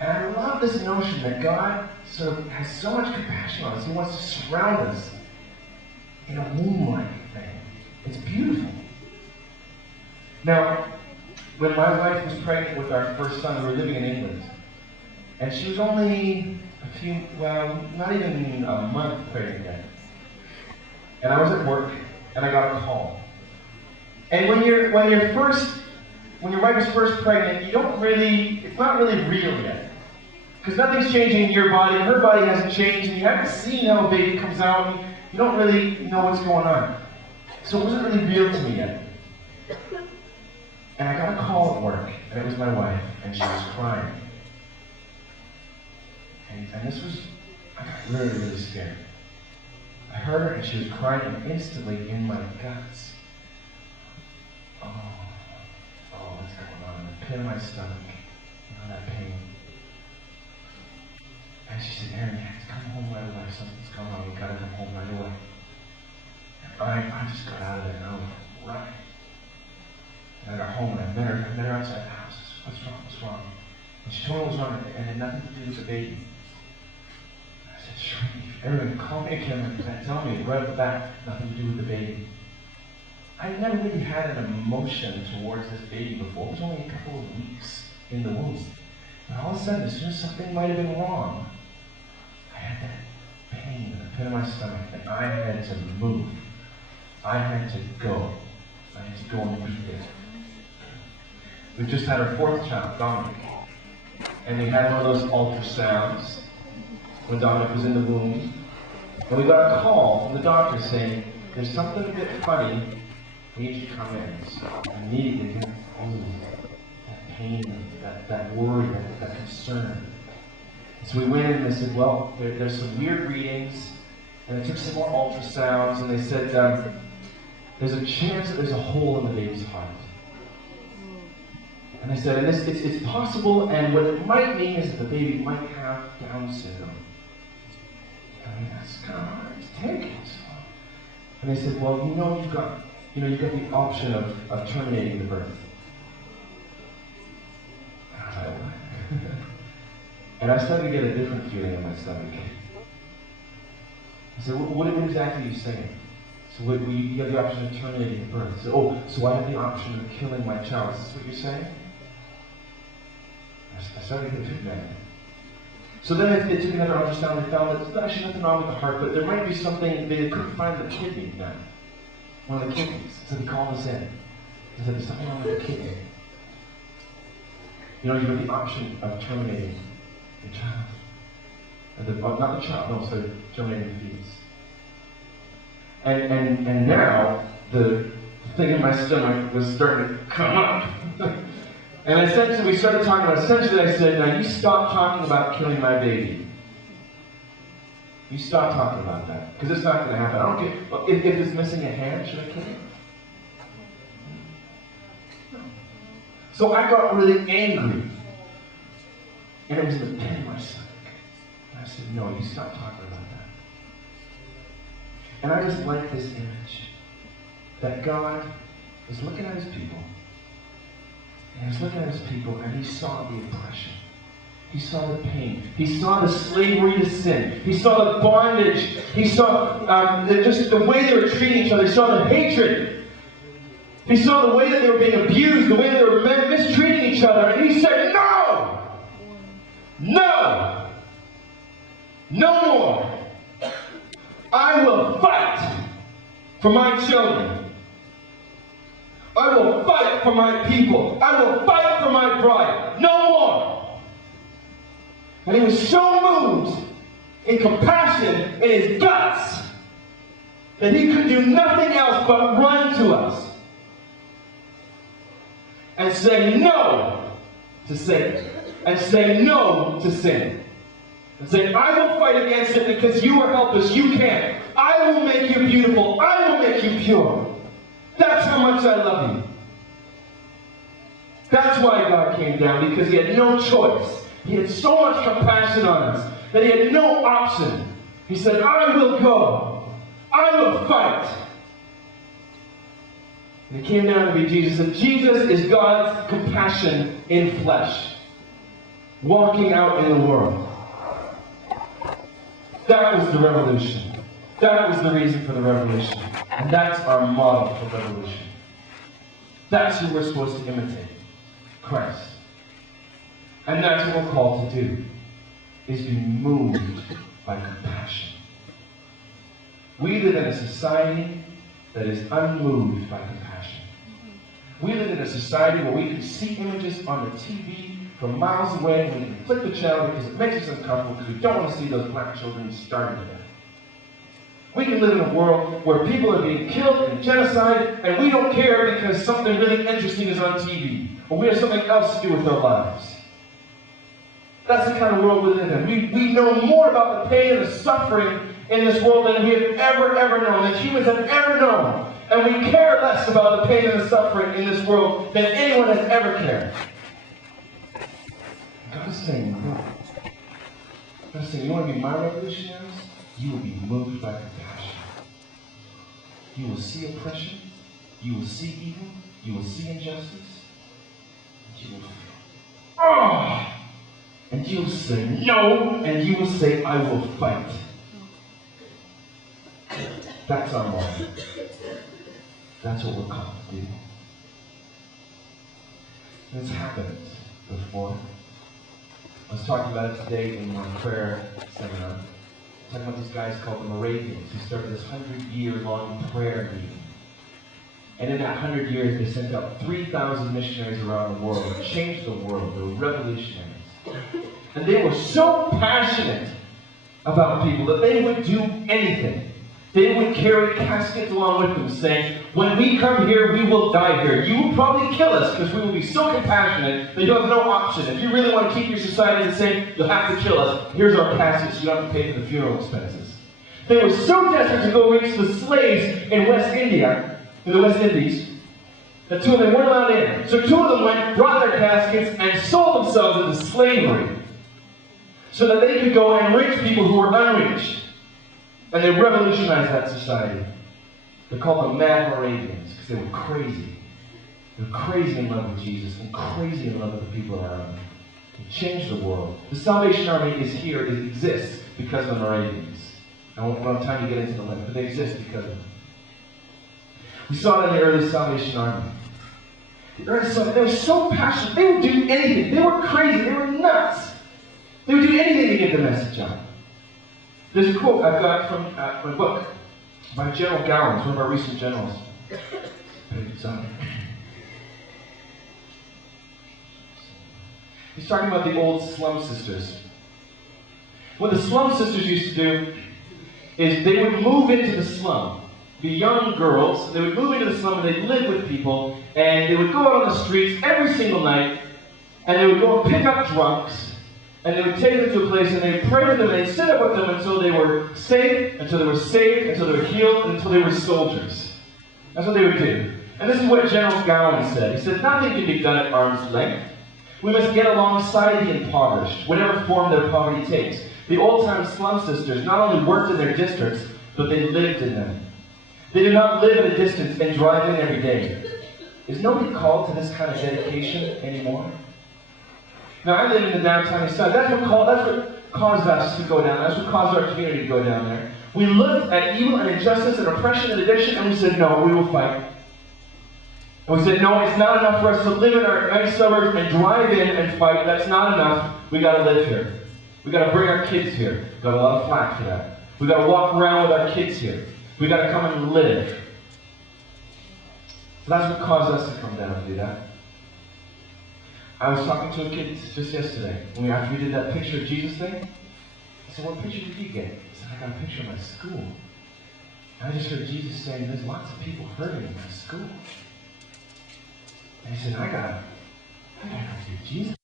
And I love this notion that God sort of has so much compassion on us. He wants to surround us in a womb-like thing. It's beautiful. Now, when my wife was pregnant with our first son, we were living in England. And she was only not even a month pregnant yet. And I was at work, and I got a call. And when your wife is first pregnant, it's not really real yet. Because nothing's changing in your body, and her body hasn't changed, and you haven't seen how a baby comes out, and you don't really know what's going on. So it wasn't really real to me yet. And I got a call at work, and it was my wife, and she was crying. And I got really, really scared. I heard her, and she was crying, and instantly in my guts, what's going on? The pit of my stomach, that pain. And she said, Aaron, you have to come home right away. Something's going on. You gotta come home right away. And I just got out of there, and I was running. And I got home, and I met her outside the house. I said, what's wrong? And she told me what was wrong, and it had nothing to do with the baby. I said, Sheree, Aaron, call me again, and tell me right off the bat, nothing to do with the baby. I never really had an emotion towards this baby before. It was only a couple of weeks in the womb. And all of a sudden, as soon as something might have been wrong, I had that pain in the pit of my stomach, and I had to move. I had to go. I had to go and meet it. We just had our fourth child, Dominic. And we had one of those ultrasounds when Dominic was in the womb. And we got a call from the doctor saying, there's something a bit funny. We need you to come in. So immediately, that pain, that worry, that concern. So we went in and they said, well, there's some weird readings, and they took some more ultrasounds, and they said, there's a chance that there's a hole in the baby's heart. And they said, and it's possible, and what it might mean is that the baby might have Down syndrome. I mean, that's kind of hard to take. And they said, well, you've got the option of terminating the birth. And I was like, what? And I started to get a different feeling in my stomach. I said, what exactly are you saying? So you have the option of terminating the birth. So I have the option of killing my child. Is this what you're saying? I started to get a bit mad. So then they took another ultrasound. They found that there's actually nothing wrong with the heart, but there might be something. They couldn't find the kidney now. One of the kidneys. So they called us in. They said, there's something wrong with the kidney. You have the option of terminating the child. Not the child, no, sorry, terminating the fetus. And now, the thing in my stomach was starting to come up. And we started talking about, essentially I said, now you stop talking about killing my baby. You stop talking about that, because it's not going to happen. I don't care, if it's missing a hand, should I kill it? No. So I got really angry. And it was in the pit of my stomach. And I said, no, you stop talking about that. And I just like this image that God is looking at his people. And he's looking at his people, and he saw the oppression. He saw the pain. He saw the slavery to sin. He saw the bondage. He saw just the way they were treating each other. He saw the hatred. He saw the way that they were being abused, the way they were mistreating each other. And he said, no! No! No more! I will fight for my children. I will fight for my people. I will fight for my bride. No more! And he was so moved in compassion in his guts that he could do nothing else but run to us and say no to Satan, and say no to sin. And say, I will fight against it because you are helpless. You can't. I will make you beautiful. I will make you pure. That's how much I love you. That's why God came down, because he had no choice. He had so much compassion on us that he had no option. He said, I will go. I will fight. And he came down to be Jesus. And Jesus is God's compassion in flesh. walking out in the world. That was the revolution. That was the reason for the revolution. And that's our model for revolution. That's who we're supposed to imitate. Christ. And that's what we're called to do, is be moved by compassion. We live in a society that is unmoved by compassion. We live in a society where we can see images on the TV from miles away and we can click the channel because it makes us uncomfortable because we don't want to see those black children starving to death. We can live in a world where people are being killed and genocide and we don't care because something really interesting is on TV or we have something else to do with our lives. That's the kind of world we live in. We know more about the pain and the suffering in this world than we have ever known, than humans have ever known. And we care less about the pain and the suffering in this world than anyone has ever cared. God is saying, no. God is saying, you want to be my revolutionaries? You will be moved by compassion. You will see oppression. You will see evil. You will see injustice. And you will feel, oh! And you will say no, and you will say, I will fight. That's our model. That's what we're called to do. And it's happened before. I was talking about it today in my prayer seminar. Talking about these guys called the Moravians, who started this 100-year-long prayer meeting. And in that 100 years, they sent out 3,000 missionaries around the world and changed the world. They were revolutionaries. And they were so passionate about people that they would do anything. They would carry caskets along with them saying, when we come here, we will die here. You will probably kill us because we will be so compassionate that you have no option. If you really want to keep your society the same, you'll have to kill us. Here's our caskets. You don't have to pay for the funeral expenses. They were so desperate to go reach the slaves in West India, in the West Indies, that two of them weren't allowed in. So two of them went, brought their caskets, and sold themselves into slavery so that they could go and enrich people who were unreached. And they revolutionized that society. They're called the Mad Moravians because they were crazy. They were crazy in love with Jesus and crazy in love with the people around them. They changed the world. The Salvation Army is here. It exists because of the Moravians. I won't have time to get into the list, but they exist because of them. We saw it in the early Salvation Army. The early Salvation, they were so passionate. They would do anything. They were crazy. They were nuts. They would do anything to get the message out. There's a quote I've got from my book by General Gowans, one of our recent generals. He's talking about the old slum sisters. What the slum sisters used to do is they would move into the slum. The young girls, they would move into the slum and they'd live with people, and they would go out on the streets every single night, and they would go and pick up drunks, and they would take them to a place and they would pray with them and they'd sit up with them until they were safe, until they were saved, until they were healed, and until they were soldiers. That's what they would do. And this is what General Gowan said. He said, nothing can be done at arm's length. We must get alongside the impoverished, whatever form their poverty takes. The old-time slum sisters not only worked in their districts, but they lived in them. They did not live at a distance and drive in every day. Is nobody called to this kind of dedication anymore? Now, I live in the downtown east side. That's what caused us to go down. That's what caused our community to go down there. We looked at evil and injustice and oppression and addiction, and we said, no, we will fight. And we said, no, it's not enough for us to live in our nice suburbs and drive in and fight. That's not enough. We got to live here. We got to bring our kids here. Got a lot of flack for that. We got to walk around with our kids here. We got to come and live. So that's what caused us to come down and do that. I was talking to a kid just yesterday, after we did that picture of Jesus thing. I said, what picture did you get? He said, I got a picture of my school. And I just heard Jesus saying, there's lots of people hurting in my school. And he said, I gotta go see Jesus.